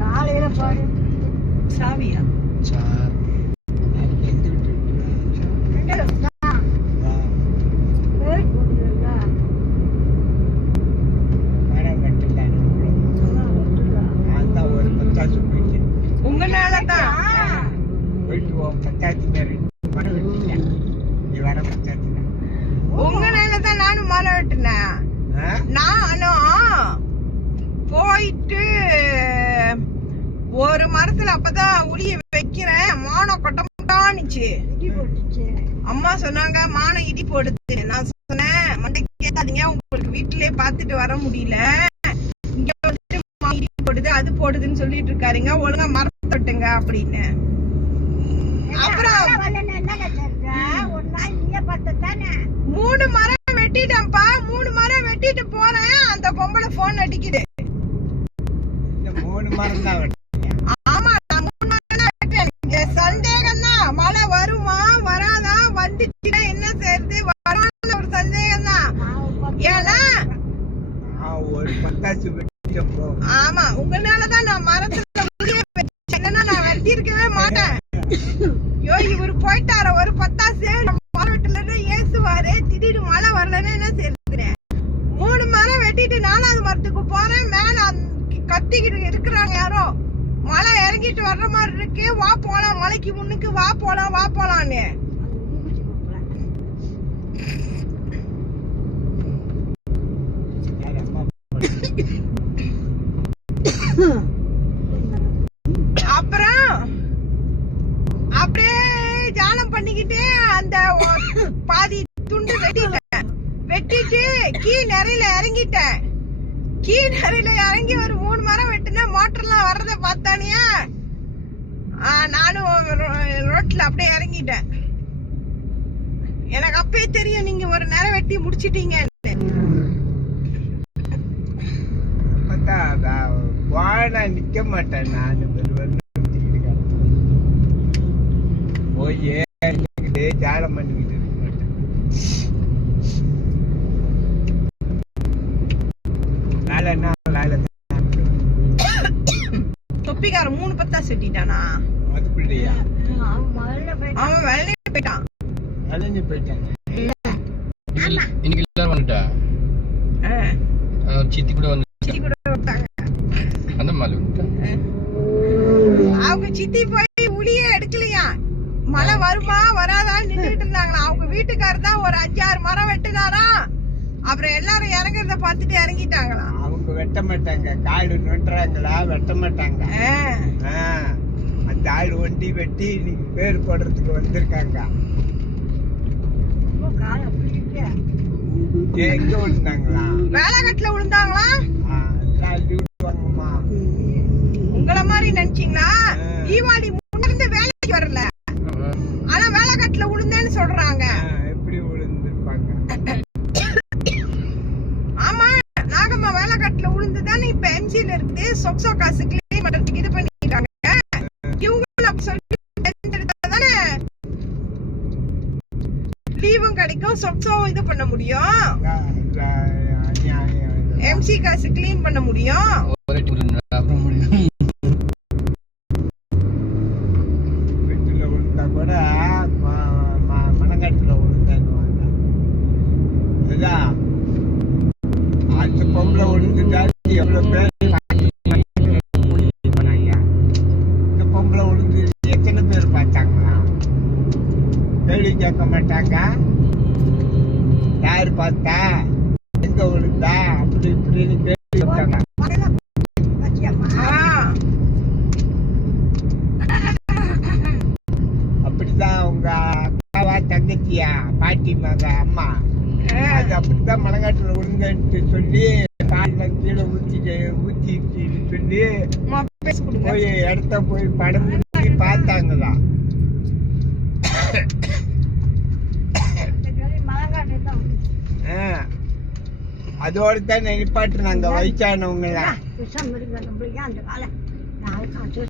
காலையில பாரு சாவியா உங்களாலதான் உங்களாலதான் நானும் மரம் வெட்டினேன். நானும் போயிட்டு ஒரு மரத்துல அப்பதான் உளிய வைக்கிறேன், மானம் கொட்டமுட்டானுச்சு. அம்மா சொன்னாங்க மானம் இடி போடுது. நான் சொன்னேன் மண்டைக்கு கேட்காதீங்க, உங்களுக்கு வீட்டுலயே பாத்துட்டு வர முடியல, இங்க வந்துட்டு இடி போடுது அது போடுதுன்னு சொல்லிட்டு இருக்காருங்க, ஒழுங்கா மரத்தை தொட்டுங்க அப்படின்னு. அப்புறம் 3 மரம் வெட்டிட்டேன்ப்பா. 3 மரம் வெட்டிட்டு போறேன், அந்த பொம்பளை போன் அடிக்குது. ஆமா, நான் 3 மரம் தான் வெட்டேன். சந்தேகம் தான், மழை வருமா வராதா, வந்துச்சுன்னா என்ன செய்யறது, வராத ஒரு சந்தேகம் தான். ஏன்னா ஆமா, உங்களாலதான் நான் மரத்துல இல்லைன்னா நான் வெட்டி இருக்கவே மாட்டேன். ஐயோ, இவரு போயிட்டார ஒரு 10 மரம் வெட்டலன்னு ஏசுவாரு, திடீர்னு மழை வரலன்னு என்ன செய்யறது. 3 மரம் வெட்டிட்டு 4வது மரத்துக்கு போறேன். மேல கத்திக்கிட்டு இருக்கிறாங்க யாரோ, மழை இறங்கிட்டு வர்ற மாதிரி இருக்கு, வா போலாம், மலைக்கு முன்னுக்கு வா போலாம் வா போலான்னு. அப்புறம் அப்படியே ஜாலம் பண்ணிக்கிட்டே அந்த பாதி துண்டு வெட்டிட்டு கீ நிறையில இறங்கிட்டேன். கீ நிறையில இறங்கி ஒரு 3 மரம் வெட்டினா மோட்டர்லாம் வர்றத பார்த்தானியா, நானும் ரோட்ல அப்படியே இறங்கிட்டேன். எனக்கு அப்பயே தெரியும் நீங்க ஒரு நேரம் வெட்டி முடிச்சிட்டீங்க. நிக்க மாட்டேன் நான், போய் ஜாலம் பண்ணிக்கிட்டு இருக்க மாட்டேன். தொப்பிக்காரன் 3 பத்தா செட்டிட்டானா, அவன் வெள்ளை போயிட்டான். இன்னைக்கு எல்லாரும் வந்துட்டா, சித்தி கூட வந்து அந்த மாதிரி அவங்க சித்தி போய் உளியே எடுக்கலையா, மழை வருமா வராதான்னு நின்றுட்டு இருந்தாங்களா. அவங்க வீட்டுக்காரர் தான் ஒரு 5-6 மரம் வெட்டினாரா. அப்புறம் எல்லாரும் இறங்குறத பார்த்துட்டு இறங்கிட்டாங்களா. அவங்க வெட்ட மாட்டாங்க, காடு நோட்டுறாங்களா, வெட்ட மாட்டாங்க. அந்த ஆள் ஒண்டி வெட்டி இன்னைக்கு பேர் போடுறதுக்கு வந்திருக்காங்க. எங்க விழுந்தாங்களா, வேலைக்கட்டுல விழுந்தாங்களா. உங்களை மாதிரி நினைச்சீங்களா, தீபாவளி முன்னிருந்து வேலைக்கு வரல, ஆனா வேலைக்கட்டுல விழுந்தேன்னு சொல்றாங்க. எப்படி விழுந்திருப்பாங்க. ஆமா, நாகம்மா வேலைக்கட்டுல விழுந்துதானே இப்ப எம்சில இருக்குது, சொக்சோ காசு கிளீன் பண்றதுக்கு இது பண்ணிட்டாங்க. இவங்க அப்படி சொல்லி தானே லீவும் கிடைக்கும், சொக்சோவும் இது பண்ண முடியும், எம்சி காசு கிளீன் பண்ண முடியும். வீட்டுல விழுந்தா கூட மனங்காட்டுல விழுந்தாங்க. அந்த பொம்பளை விழுந்துட்டா எவ்வளவு பேர் இந்த பொம்பளை விழுந்து எத்தனை பேர் பார்த்தாங்களா, கேள்வி கேட்க மாட்டாங்க. யாரு பார்த்தா, எங்க விழுந்தா, அப்படி இப்படின்னு கேள்வி கேட்பாங்க. அப்படிதான் உங்க அக்காவா தங்கச்சியா பாட்டி மக அம்மா அது அப்படித்தான் மலங்காட்டுல விழுங்கன்ட்டு சொல்லி கால் கீழே ஊத்திட்டு சொல்லி போய் இடத்த போய் படம் பிடிச்சி பார்த்தாங்களாம். அதோட தான் நிப்பாட்டுனாங்க வயசானவங்க.